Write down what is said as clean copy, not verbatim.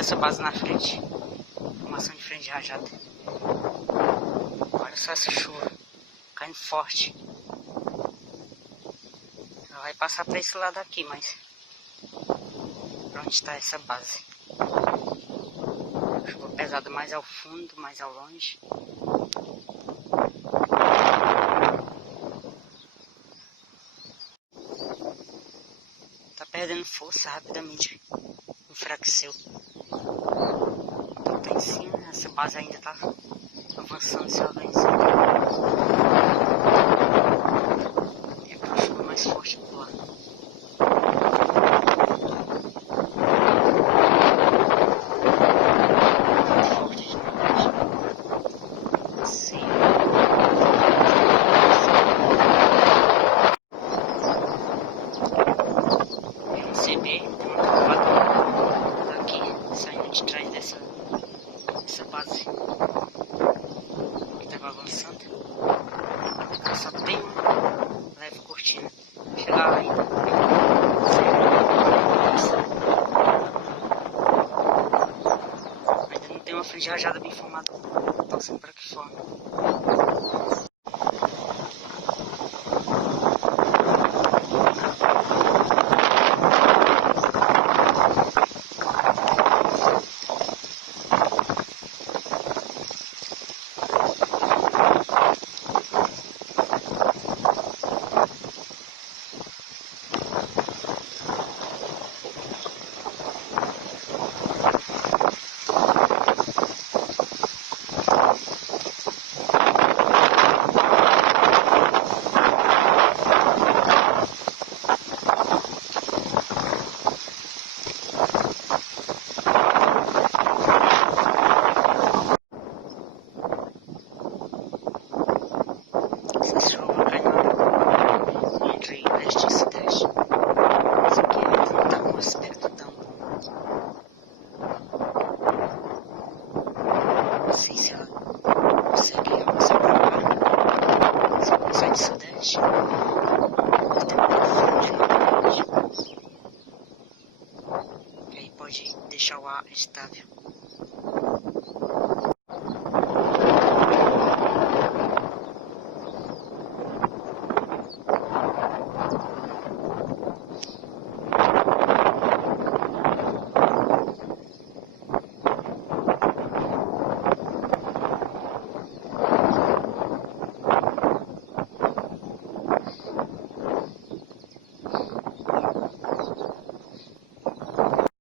essa base na frente. Formação de frente de rajada. Olha só essa chuva. Caindo forte. Ela vai passar para esse lado aqui, mas... Pra onde está essa base? Chuva pesada mais ao fundo, mais ao longe. Tá perdendo força rapidamente. Enfraqueceu. Tá em cima, essa base ainda tá avançando, se organizando. E aquela chuva mais forte.